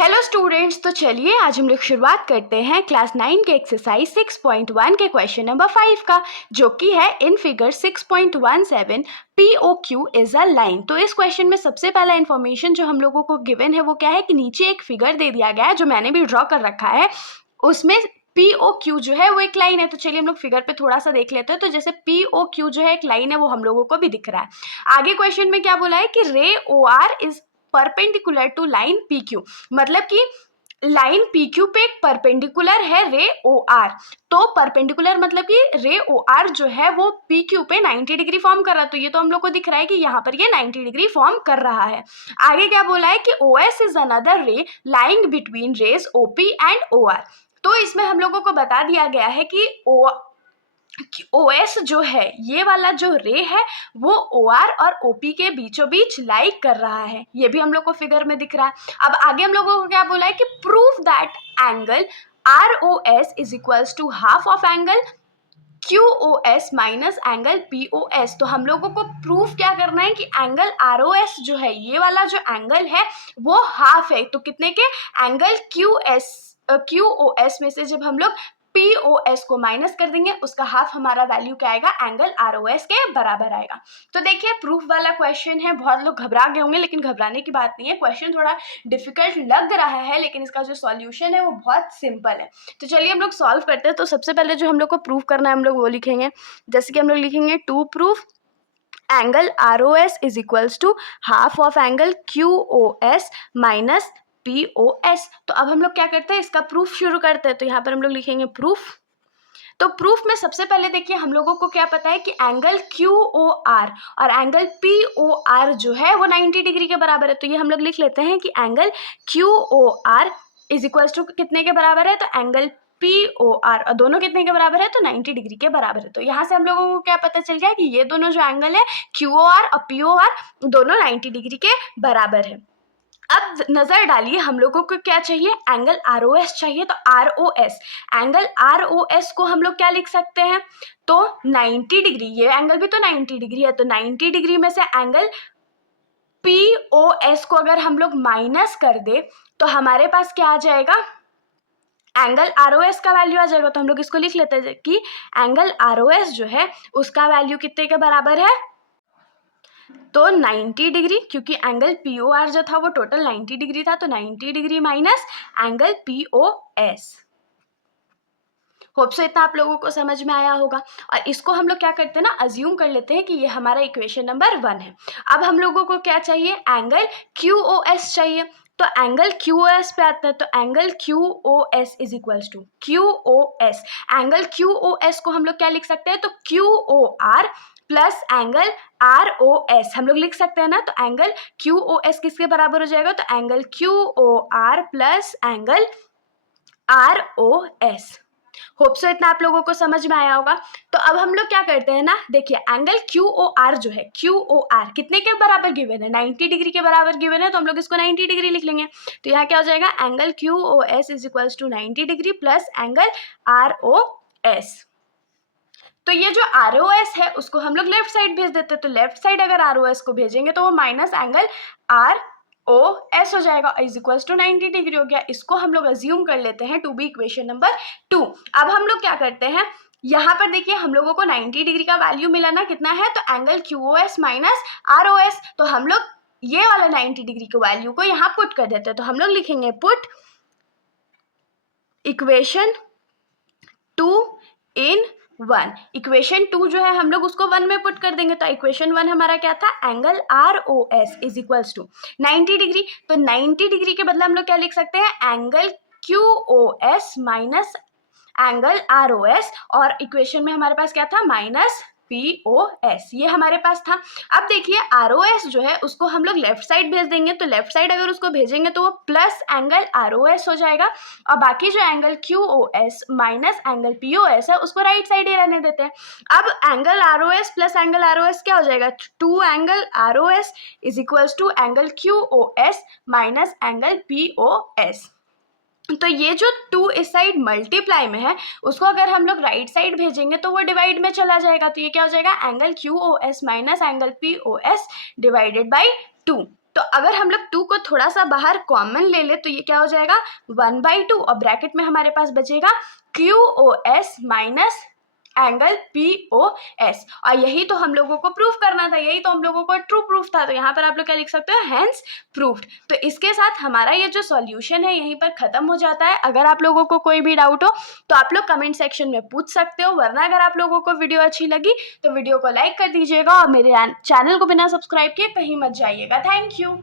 Hello students, तो चलिए आज हम लोग शुरुआत करते हैं क्लास 9 के एक्सरसाइज 6.1 के क्वेश्चन नंबर 5 का, जो कि है in figure 6.17 POQ is a line. तो इस क्वेश्चन में सबसे पहला इन्फॉर्मेशन जो हम लोगों को गिवन है वो क्या है कि नीचे एक फिगर दे दिया गया है जो मैंने भी ड्रॉ कर रखा है। उसमें POQ जो है वो एक लाइन है। तो चलिए हम लोग फिगर पे थोड़ा सा देख लेते हैं। तो जैसे POQ जो है एक लाइन है वो हम लोगों को भी दिख रहा है। आगे क्वेश्चन में क्या बोला है कि ray OR is perpendicular to line PQ, मतलब कि लाइन PQ पे एक परपेंडिकुलर है रे OR। तो परपेंडिकुलर मतलब कि रे OR जो है वो PQ पे 90 डिग्री फॉर्म कर रहा है। तो ये तो हम लोग को दिख रहा है कि यहाँ पर ये 90 डिग्री फॉर्म कर रहा है। आगे क्या बोला है कि OS is another ray lying between rays OP and OR। तो इसमें हम लोगों को बता दिया गया है कि OS जो है ये वाला जो रे है वो OR और OP के बीचों बीच लाइक कर रहा है। ये भी हम लोग को फिगर में दिख रहा है। अब आगे हम लोगों को क्या बोला है कि prove that angle ROS is equals to half of angle QOS minus angle POS। तो हम लोगों को प्रूफ क्या करना है कि एंगल ROS जो है ये वाला जो एंगल है वो हाफ है। तो कितने के? एंगल QOS में से जब हम लोग POS को माइनस कर देंगे उसका हाफ हमारा वैल्यू क्या आएगा? एंगल ROS के बराबर आएगा। तो देखिए प्रूफ वाला क्वेश्चन है। बहुत लोग घबरा गए होंगे, लेकिन घबराने की बात नहीं है। क्वेश्चन थोड़ा डिफिकल्ट लग रहा है, लेकिन इसका जो सॉल्यूशन है वो बहुत सिंपल है। तो चलिए हम लोग सॉल्व करते हैं। तो सबसे पहले जो हम लोग को प्रूफ करना है हम लोग वो लिखेंगे। जैसे कि हम लोग लिखेंगे to proof angle ROS is equals to half of angle QOS minus POS। तो अब हम लोग क्या करते हैं, इसका प्रूफ शुरू करते हैं। तो यहाँ पर हम लोग लिखेंगे प्रूफ। तो प्रूफ में सबसे पहले देखिए हम लोगों को क्या पता है कि एंगल QOR और एंगल POR जो है वो 90 डिग्री के बराबर है। तो ये हम लोग लिख लेते हैं कि angle QOR is equals to कितने के बराबर है? तो एंगल POR, और दोनों कितने के बराबर है? तो 90 डिग्री के बराबर है। तो यहाँ से हम लोगों को क्या पता चल गया कि ये दोनों जो एंगल है QOR और POR दोनों 90 डिग्री के बराबर है। अब नजर डालिए हम लोगों को क्या चाहिए? एंगल ROS चाहिए। तो ROS, एंगल ROS को हम लोग क्या लिख सकते हैं? तो 90 डिग्री, ये एंगल भी तो 90 डिग्री है। तो 90 डिग्री में से एंगल POS को अगर हम लोग माइनस कर दे तो हमारे पास क्या आ जाएगा? एंगल ROS का वैल्यू आ जाएगा। तो हम लोग इसको लिख लेते हैं कि एंगल ROS जो है उसका वैल्यू कितने के बराबर है? तो 90 डिग्री, क्योंकि एंगल POR जो था वो टोटल 90 डिग्री था। तो 90 degree minus angle POS। Hope so इतना आप लोगों को समझ में आया होगा। और इसको हम लोग क्या करते हैं ना, अज्यूम कर लेते हैं कि ये हमारा इक्वेशन नंबर 1 है। अब हम लोगों को क्या चाहिए? एंगल QOS चाहिए। तो एंगल QOS पे आता है। तो angle QOS is equals to QOS, angle QOS को हम लोग क्या लिख सकते हैं? तो QOR प्लस एंगल ROS हम लोग लिख सकते हैं ना। तो एंगल QOS किसके बराबर हो जाएगा? तो angle QOR plus angle ROS। Hope so इतना आप लोगों को समझ में आया होगा। तो अब हम लोग क्या करते हैं ना, देखिए एंगल QOR जो है, QOR कितने के बराबर गिवन है? 90 डिग्री के बराबर गिवन है। तो हम लोग इसको 90 डिग्री लिख लेंगे। तो यहाँ क्या हो जाएगा? Angle QOS is equals to 90 degree plus angle ROS। तो ये जो ROS है उसको हम लोग लेफ्ट साइड भेज देते हैं। तो लेफ्ट साइड अगर ROS को भेजेंगे तो वो माइनस एंगल ROS हो जाएगा, इज इक्वल्स टू 90 डिग्री हो गया। इसको हम लोग अज्यूम कर लेते हैं टू बी इक्वेशन नंबर 2। अब हम लोग क्या करते हैं, यहाँ पर देखिए हम लोगों को 90 डिग्री का वैल्यू मिला ना, कितना है? तो एंगल QOS माइनस ROS। तो हम लोग ये वाला 90 डिग्री के वैल्यू को यहाँ पुट कर देते हैं। तो हम लोग लिखेंगे पुट इक्वेशन 2 इन 1। इक्वेशन 2 जो है हम लोग उसको 1 में पुट कर देंगे। तो इक्वेशन 1 हमारा क्या था? Angle ROS is equals to 90 degree. तो 90 डिग्री के बदले हम लोग क्या लिख सकते हैं? Angle QOS minus angle ROS, और इक्वेशन में हमारे पास क्या था? माइनस POS, ये हमारे पास था। अब देखिए ROS जो है उसको हम लोग लेफ्ट साइड भेज देंगे। तो लेफ्ट साइड अगर उसको भेजेंगे तो वो प्लस एंगल ROS हो जाएगा, और बाकी जो angle QOS minus angle POS है उसको राइट साइड ही रहने देते हैं। अब angle ROS plus angle ROS क्या हो जाएगा? 2 angle ROS is equals to angle QOS minus angle POS। तो ये जो 2 इस साइड मल्टीप्लाई में है उसको अगर हम लोग राइट साइड भेजेंगे तो वो डिवाइड में चला जाएगा। तो ये क्या हो जाएगा? Angle QOS minus angle POS divided by 2। तो तो अगर हम लोग 2 को थोड़ा सा बाहर कॉमन ले ले तो ये क्या हो जाएगा 1/2 और ब्रैकेट में हमारे पास बचेगा QoS माइनस एंगल POS। और यही तो हम लोगों को प्रूफ करना था, यही तो हम लोगों को ट्रू प्रूफ था। तो यहाँ पर आप लोग क्या लिख सकते हो, हेंस प्रूफ्ड। तो इसके साथ हमारा ये जो सॉल्यूशन है यहीं पर खत्म हो जाता है। अगर आप लोगों को कोई भी डाउट हो तो आप लोग कमेंट सेक्शन में पूछ सकते हो, वरना अगर आप लोगों को वीडियो अच्छी लगी तो वीडियो को लाइक कर दीजिएगा और मेरे चैनल को बिना सब्सक्राइब किए कहीं मत जाइएगा। Thank you.